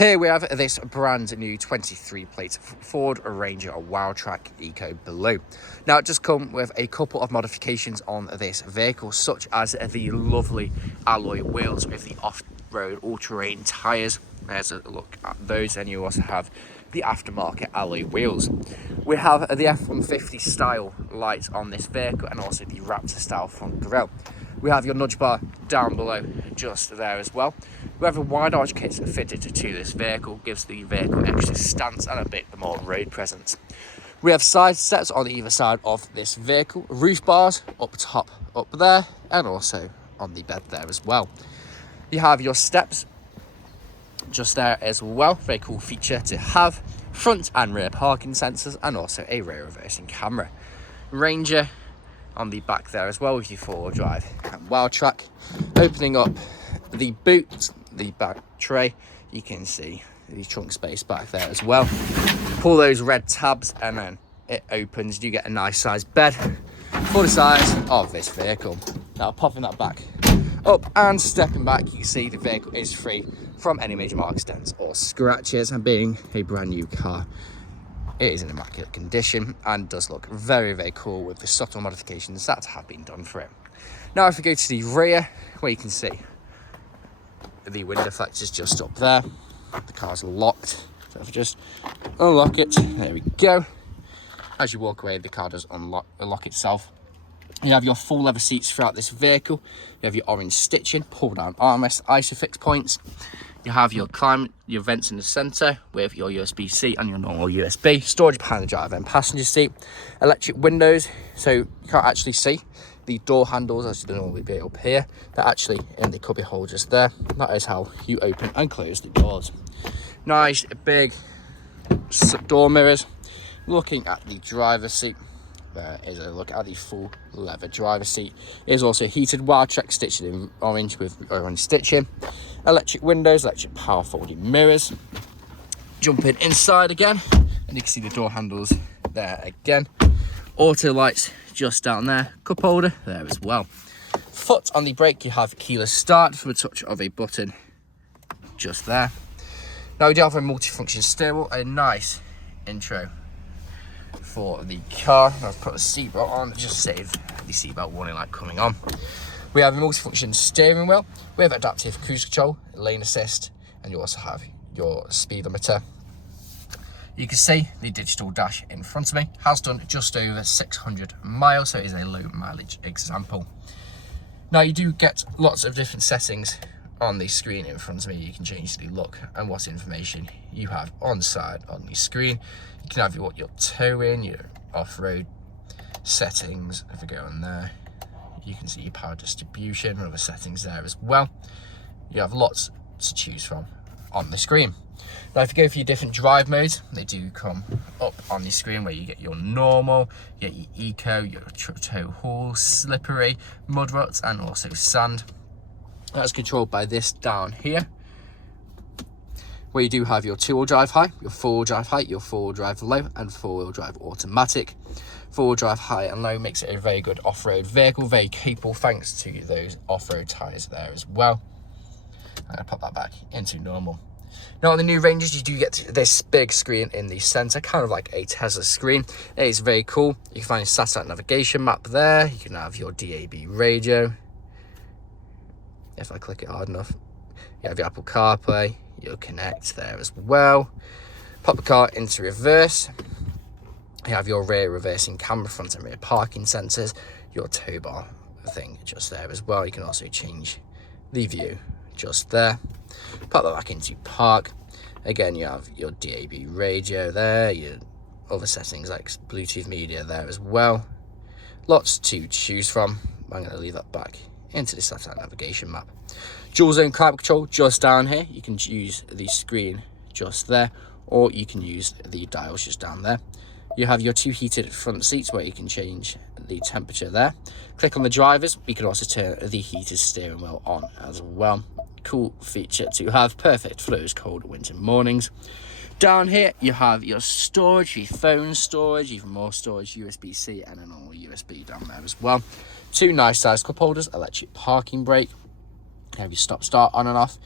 Here we have this brand new 23 plate Ford Ranger WILDTRAK ECOBLUE. Now it does come with a couple of modifications on this vehicle, such as the lovely alloy wheels with the off-road all-terrain tyres. There's a look at those, and you also have the aftermarket alloy wheels. We have the F-150 style lights on this vehicle and also the Raptor style front grille. We have your nudge bar down below just there as well. We have a wide arch kit fitted to this vehicle, gives the vehicle extra stance and a bit more road presence. We have side steps on either side of this vehicle, roof bars up top up there, and also on the bed there as well. You have your steps just there as well, very cool feature to have. Front and rear parking sensors and also a rear reversing camera. Ranger on the back there as well with your 4-wheel drive and WILDTRAK. Opening up the boot, the back tray, you can see the trunk space back there as well. Pull those red tabs and then it opens. You get a nice sized bed for the size of this vehicle. Now popping that back up and stepping back, you can see the vehicle is free from any major marks, dents or scratches, and being a brand new car, it is in immaculate condition and does look very, very cool with the subtle modifications that have been done for it. Now if we go to the rear, where you can see the window deflectors just up there, the car's locked, so if I just unlock it, there we go. As you walk away, the car does unlock itself. You have your full leather seats throughout this vehicle. You have your orange stitching, pull down armrest, ISOFIX points. You have your your vents in the centre with your USB-C and your normal USB. Storage behind the driver and passenger seat. Electric windows, so you can't actually see the door handles as you'd normally be up here. They're actually in the cubby hole just there. That is how you open and close the doors. Nice big door mirrors. Looking at the driver's seat, there is a look at the full leather driver's seat. It is also heated WILDTRAK stitched in orange with orange stitching. Electric windows, electric power folding mirrors. Jumping inside again, and you can see the door handles there again. Auto lights just down there. Cup holder there as well. Foot on the brake, you have keyless start from a touch of a button just there. Now we do have a multifunction steering wheel, a nice intro for the car. I've put a seatbelt on, just save the seatbelt warning light coming on. We have a multifunction steering wheel with adaptive cruise control, lane assist, and you also have your speedometer. You can see the digital dash in front of me has done just over 600 miles, so it is a low mileage example. Now you do get lots of different settings on the screen in front of me. You can change the look and what information you have on side on the screen. You can have your towing, your off-road settings. If we go on there, you can see your power distribution and other settings there as well. You have lots to choose from on the screen. Now if you go for your different drive modes, they do come up on the screen, where you get your normal, you get your eco, your tow haul, slippery, mud ruts, and also sand. That's controlled by this down here, where you do have your 2-wheel drive high, your 4-wheel drive high, your 4-wheel drive low, and 4-wheel drive automatic. 4-wheel drive high and low makes it a very good off-road vehicle, very capable thanks to those off-road tyres there as well. I'm going to pop that back into normal. Now on the new Rangers, you do get this big screen in the centre, kind of like a Tesla screen. It is very cool. You can find your satellite navigation map there. You can have your DAB radio. If I click it hard enough, you have your Apple CarPlay, your Connect there as well. Pop the car into reverse. You have your rear reversing camera, front and rear parking sensors, your tow bar thing just there as well. You can also change the view just there. Pop that back into park. Again, you have your DAB radio there, your other settings like Bluetooth media there as well. Lots to choose from. I'm going to leave that back into the satellite navigation map. Dual zone climate control just down here. You can use the screen just there, or you can use the dials just down there. You have your 2 heated front seats where you can change the temperature there. Click on the drivers. We can also turn the heated steering wheel on as well. Cool feature to have, perfect for those cold winter mornings. Down here you have your storage, your phone storage, even more storage, USB-C and a normal USB down there as well. 2 nice sized cup holders, electric parking brake. You have your stop start on and off.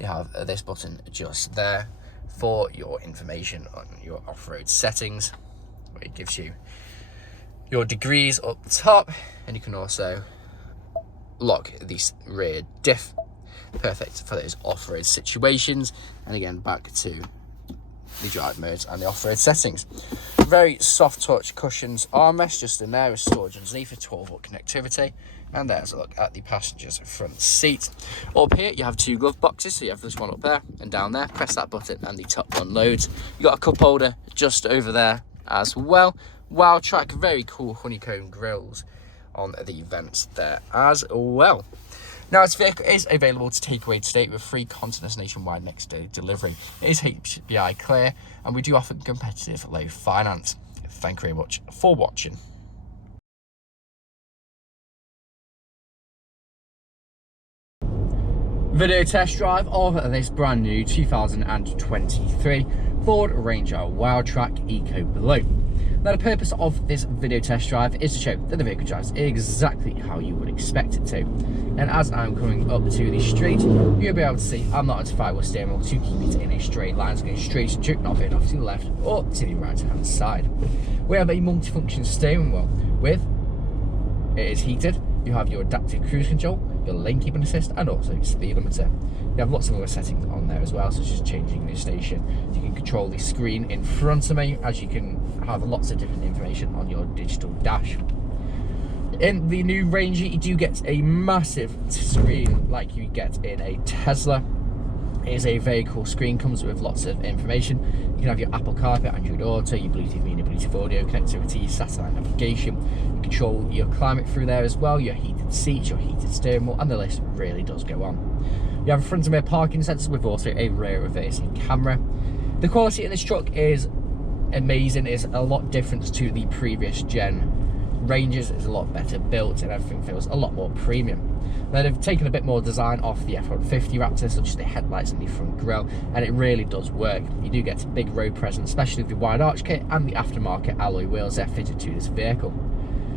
you have this button just there for your information on your off-road settings, where it gives you your degrees up the top, and you can also lock the rear diff, perfect for those off-road situations. And again, back to the drive modes and the off-road settings. Very soft touch cushions, armrest just in there with storage underneath for 12-volt connectivity. And there's a look at the passenger's front seat. Up here you have 2 glove boxes, so you have this one up there and down there. Press that button and the top one loads. You got a cup holder just over there as well. WILDTRAK, very cool honeycomb grills on the vents there as well. Now, this vehicle is available to take away today with free continents nationwide next day delivery. It is HPI clear, and we do offer competitive low finance. Thank you very much for watching. Video test drive of this brand new 2023 Ford Ranger WILDTRAK EcoBlue. Now, the purpose of this video test drive is to show that the vehicle drives exactly how you would expect it to. And as I'm coming up to the street, you'll be able to see I'm not on firewall steering wheel to keep it in a straight line, so going straight to not veering off to the left or to the right hand side. We have a multifunction steering wheel with, it is heated. You have your adaptive cruise control, your lane keeping assist, and also your speed limiter. You have lots of other settings on there as well, such as changing the station. You can control the screen in front of me, as you can have lots of different information on your digital dash. In the new Ranger, you do get a massive screen like you get in a Tesla. It is a very cool screen, comes with lots of information. You can have your Apple CarPlay, Android Auto, your Bluetooth media, Bluetooth audio, connectivity, satellite navigation. You control your climate through there as well, your heated seats, your heated steering wheel, and the list really does go on. You have a front and rear parking sensor with also a rear reversing camera. The quality in this truck is amazing. It's a lot different to the previous gen Rangers. Is a lot better built and everything feels a lot more premium. Now, they've taken a bit more design off the F-150 Raptor, such as the headlights and the front grille, and it really does work. You do get a big road presence, especially with the wide arch kit and the aftermarket alloy wheels that are fitted to this vehicle.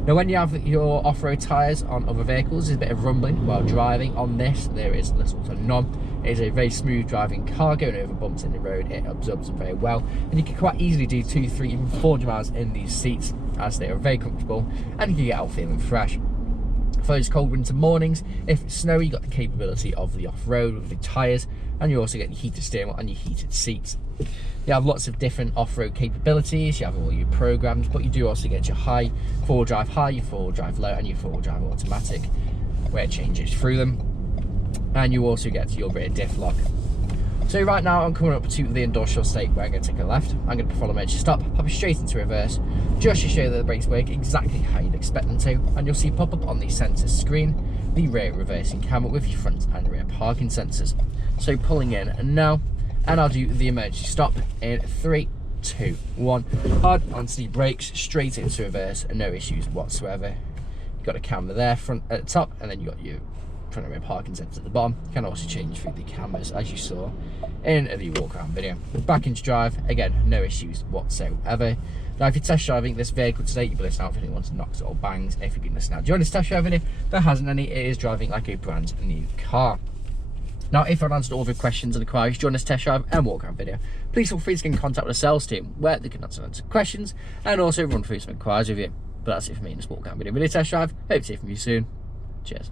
Now, when you have your off-road tyres on other vehicles, there's a bit of rumbling while driving. On this, there is little to none. It is a very smooth driving car, going over bumps in the road. It absorbs them very well, and you can quite easily do 200, 300, even 400 miles in these seats, as they are very comfortable, and you can get out feeling fresh. For those cold winter mornings, if it's snowy, you've got the capability of the off-road with the tyres, and you also get your heated steering wheel and your heated seats. You have lots of different off-road capabilities. You have all your programs, but you do also get your high, four-wheel drive high, your four-wheel drive low, and your four-wheel drive automatic, where it changes through them. And you also get your rear diff lock. So right now I'm coming up to the industrial state where I'm going to take a left. I'm going to follow emergency stop, pop it straight into reverse, just to show that the brakes work exactly how you'd expect them to. And you'll see pop up on the sensor screen the rear reversing camera with your front and rear parking sensors. So pulling in now, and I'll do the emergency stop in 3, 2, 1. Hard onto the brakes, straight into reverse, and no issues whatsoever. You've got a camera there front at the top, and then you've got your front and rear parking sensors at the bottom. You can also change through the cameras, as you saw in the walk around video. Back into drive, again, no issues whatsoever. Now, if you're test driving this vehicle today, you'll be listening out for anyone to knocks or bangs. If you've been listening out during this test drive video, there hasn't any. It is driving like a brand new car. Now, if I've answered all of your questions and inquiries during this test drive and walk around video, please feel free to get in contact with the sales team, where they can answer questions and also run through some inquiries with you. But that's it for me in this walk around video test drive. Hope to hear from you soon. Cheers.